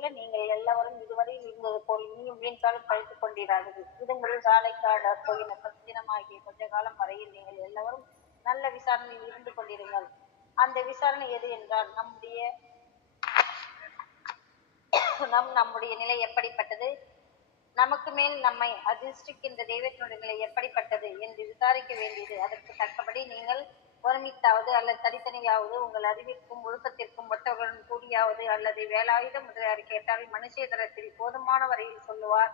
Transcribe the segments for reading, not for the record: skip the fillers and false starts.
உலகிலுள்ள நீங்கள் எல்லாரும் இதுவரை இருந்தது போல் இனியும் வீண்காலம் கழித்துக் கொண்டிராதது. இது முதல் காலைக்காட போகின 10 தினமாகிய கொஞ்ச காலம் வரையில் நீங்கள் எல்லாரும் நல்ல விசாரணையில் இருந்து கொண்டிருங்கள். அந்த விசாரணை எது என்றால் நம்முடைய நிலை எப்படிப்பட்டது, நமக்கு மேல் நம்மை அதிர்ஷ்டிக்கின்ற தெய்வத்தினுடைய நிலை எப்படிப்பட்டது என்று விசாரிக்க வேண்டியது. அதற்கு தக்கபடி நீங்கள் ஒருமித்தாவது அல்லது தனித்தனியாவது உங்கள் அறிவிற்கும் ஒழுக்கத்திற்கும் ஒத்தவர்களுடன் கூடியாவது அல்லது வேலாயுத முதலியார் கேட்டால் மனுஷேதரத்தில் போதுமான வரையில் சொல்லுவார்.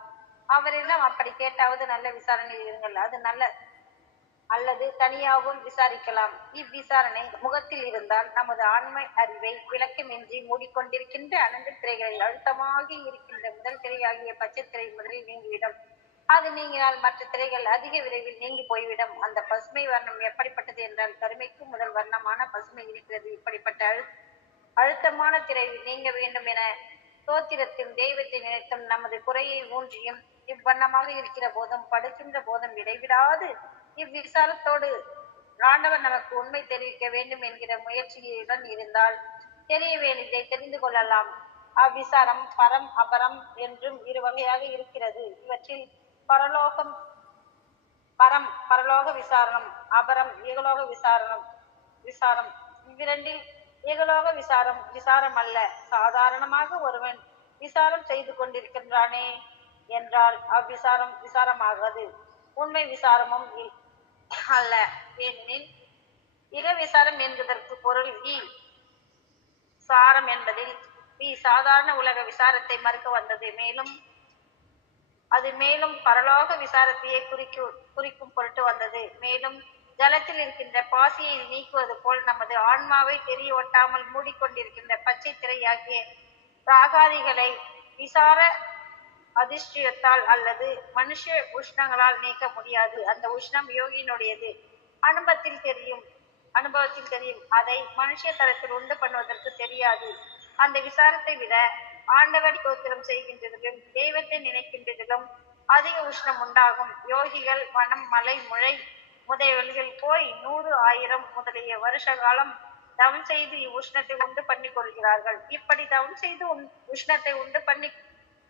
அவரிடம் அப்படி கேட்டாவது நல்ல விசாரணையில் இருங்கள். அது நல்ல அல்லது தனியாகவும் விசாரிக்கலாம். இவ்விசாரணை முகத்தில் இருந்தால் நமது ஆண்மை அறிவை விளக்கமின்றி மூடிக்கொண்டிருக்கின்ற அனந்த திரைகளில் அழுத்தமாகி இருக்கின்ற முதல் திரையாகிய பச்சை திரை முதலில் நீங்கிவிடும். அது நீங்கினால் மற்ற திரைகள் அதிக விரைவில் நீங்கி போய்விடும். அந்த பசுமை வர்ணம் எப்படிப்பட்டது என்றால் கருமைக்கு முதல் வர்ணமான பசுமை இருக்கிறது. இப்படிப்பட்ட அழுத்தமான திரை நீங்க வேண்டும் என தோத்திரத்தில் தெய்வத்தை நினைத்தும் நமது குறையை ஊன்றியும் இவ்வண்ணமாக இருக்கிற போதும் படுக்கின்ற போதும் இடைவிடாது இவ்விசாரத்தோடு ஆண்டவர் நமக்கு உண்மை தெரிவிக்க வேண்டும் என்கிற முயற்சியுடன் இருந்தால் தெரிய வேண்டியதை தெரிந்து கொள்ளலாம். அவ்விசாரம் பரம் அபரம் என்றும் இரு வகையாக இருக்கிறது. இவற்றில் பரலோக விசாரணம், அபரம் ஏகலோக விசாரம். இவ்விரண்டில் ஏகலோக விசாரம் அல்ல. சாதாரணமாக ஒருவன் விசாரம் செய்து கொண்டிருக்கின்றானே என்றால் அவ்விசாரம் விசாரமாகாது. உண்மை விசாரமும் அல்ல. ஏனெனில் இக விசாரம் என்பதற்கு பொருள் சாரம் என்பதில் சாதாரண உலக விசாரத்தை மறுக்க வந்தது. மேலும் பரலோக விசாரத்தையே குறிக்கும் பொருட்டு வந்தது. மேலும் ஜலத்தில் இருக்கின்ற பாசியை நீக்குவது போல் நமது ஆன்மாவை தெரிய ஒட்டாமல் மூடிக்கொண்டிருக்கின்ற பச்சை திரையாகிய ராகாதிகளை விசார அதிர்ஷ்டியத்தால் அல்லது மனுஷ உஷ்ணங்களால் நீக்க முடியாது. அந்த உஷ்ணம் யோகியினுடையது. அனுபவத்தில் தெரியும். அதை மனுஷ தரத்தில் உண்டு பண்ணுவதற்கு தெரியாது. அந்த விசாரத்தை விட ஆண்டவர் தோத்திரம் செய்கின்றதிலும் தெய்வத்தை நினைக்கின்றதிலும் அதிக உஷ்ணம் உண்டாகும். யோகிகள் வனம் மலை முளை முதலிகள் போய் 100, 1000 முதலிய வருஷ காலம் தவம் செய்து இவ்வுஷ்ணத்தை உண்டு பண்ணி கொள்கிறார்கள். இப்படி தவம் செய்து உஷ்ணத்தை உண்டு பண்ணி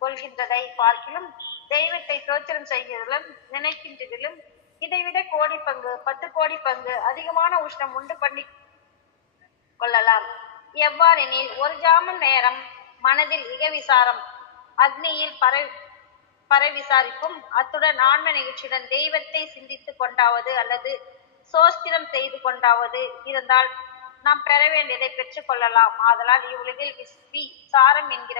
கொள்கின்றதை பார்க்கிலும் தெய்வத்தை தோத்திரம் செய்கிறதிலும் நினைக்கின்றதிலும் இதைவிட கோடி பங்கு 10 கோடி பங்கு அதிகமான உஷ்ணம் உண்டு பண்ணி கொள்ளலாம். எவ்வாறெனில் ஒரு ஜாமம் நேரம் மனதில் இக விசாரம் அக்னியில் பறை விசாரிப்பும் அத்துடன் ஆன்ம நிகழ்ச்சியுடன் தெய்வத்தை சிந்தித்து கொண்டாவது அல்லது சோஸ்திரம் செய்து கொண்டாவது இருந்தால் நாம் பெற வேண்டியதை பெற்றுக் கொள்ளலாம். ஆதலால் இவ்வுலகில் சாரம் என்கிற